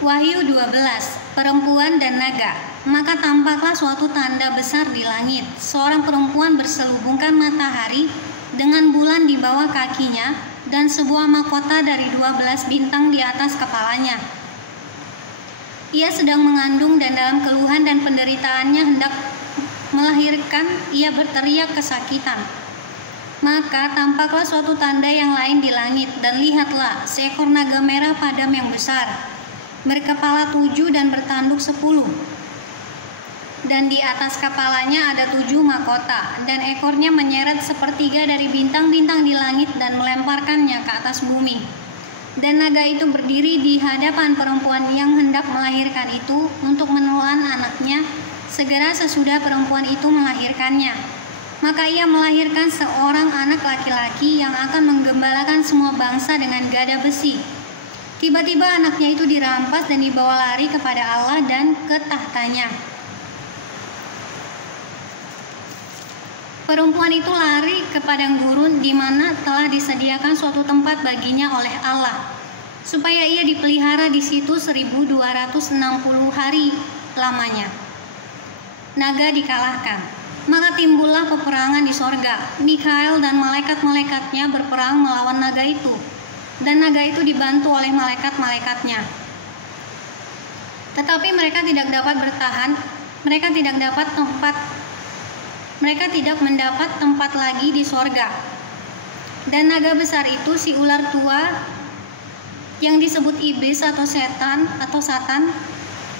Wahyu 12, perempuan dan naga. Maka tampaklah suatu tanda besar di langit, seorang perempuan berselubungkan matahari dengan bulan di bawah kakinya dan sebuah mahkota dari 12 bintang di atas kepalanya. Ia sedang mengandung dan dalam keluhan dan penderitaannya hendak melahirkan, ia berteriak kesakitan. Maka tampaklah suatu tanda yang lain di langit, dan lihatlah, seekor naga merah padam yang besar, berkepala 7 dan bertanduk 10. Dan di atas kepalanya ada 7 mahkota, dan ekornya menyeret sepertiga dari bintang-bintang di langit dan melemparkannya ke atas bumi. Dan naga itu berdiri di hadapan perempuan yang hendak melahirkan itu untuk menelan anaknya segera sesudah perempuan itu melahirkannya. Maka ia melahirkan seorang anak laki-laki yang akan menggembalakan semua bangsa dengan gada besi. Tiba-tiba anaknya itu dirampas dan dibawa lari kepada Allah dan ke tahtanya. Perempuan itu lari ke padang gurun di mana telah disediakan suatu tempat baginya oleh Allah, supaya ia dipelihara di situ 1260 hari lamanya. Naga dikalahkan. Maka timbullah peperangan di sorga. Mikael dan malaikat-malaikatnya berperang melawan naga itu, dan naga itu dibantu oleh malaikat-malaikatnya. Tetapi mereka tidak dapat bertahan, mereka tidak mendapat tempat lagi di sorga. Dan naga besar itu, si ular tua yang disebut iblis atau setan atau satan,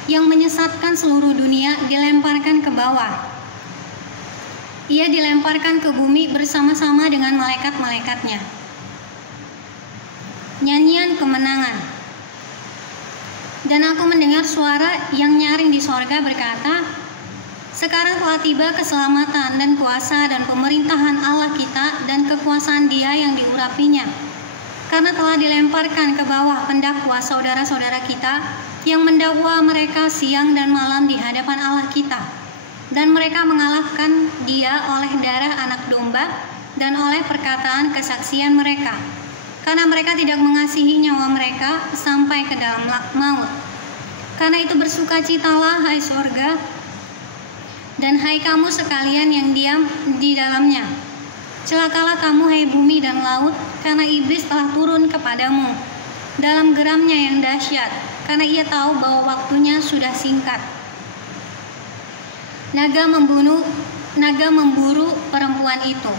yang menyesatkan seluruh dunia, dilemparkan ke bawah. Ia dilemparkan ke bumi bersama-sama dengan malaikat-malaikatnya. Nyanyian kemenangan. Dan aku mendengar suara yang nyaring di sorga berkata, sekarang telah tiba keselamatan dan kuasa dan pemerintahan Allah kita dan kekuasaan Dia yang diurapinya. Karena telah dilemparkan ke bawah pendakwa saudara-saudara kita yang mendakwa mereka siang dan malam di hadapan Allah kita. Dan mereka mengalahkan Dia oleh darah anak domba dan oleh perkataan kesaksian mereka. Karena mereka tidak mengasihi nyawa mereka sampai ke dalam maut. Karena itu bersukacitalah hai surga, dan hai kamu sekalian yang diam di dalamnya. Celakalah kamu hai bumi dan laut, karena iblis telah turun kepadamu dalam geramnya yang dahsyat, karena ia tahu bahwa waktunya sudah singkat. Naga memburu perempuan itu.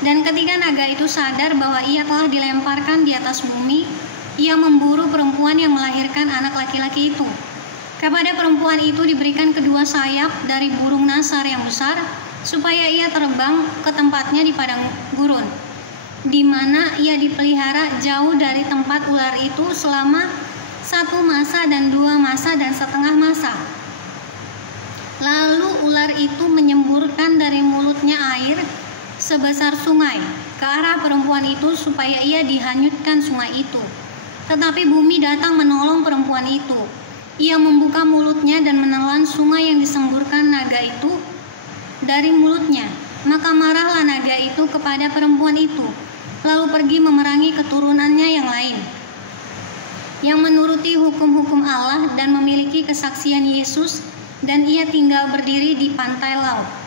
Dan ketika naga itu sadar bahwa ia telah dilemparkan di atas bumi, ia memburu perempuan yang melahirkan anak laki-laki itu. Kepada perempuan itu diberikan kedua sayap dari burung nasar yang besar, supaya ia terbang ke tempatnya di padang gurun, di mana ia dipelihara jauh dari tempat ular itu selama 1 masa dan 2 masa dan setengah masa. Lalu ular itu menyemburkan dari mulutnya air sebesar sungai ke arah perempuan itu supaya ia dihanyutkan sungai itu. Tetapi bumi datang menolong perempuan itu. Ia membuka mulutnya dan menelan sungai yang disemburkan naga itu dari mulutnya. Maka marahlah naga itu kepada perempuan itu, lalu pergi memerangi keturunannya yang lain, yang menuruti hukum-hukum Allah dan memiliki kesaksian Yesus, dan ia tinggal berdiri di pantai laut.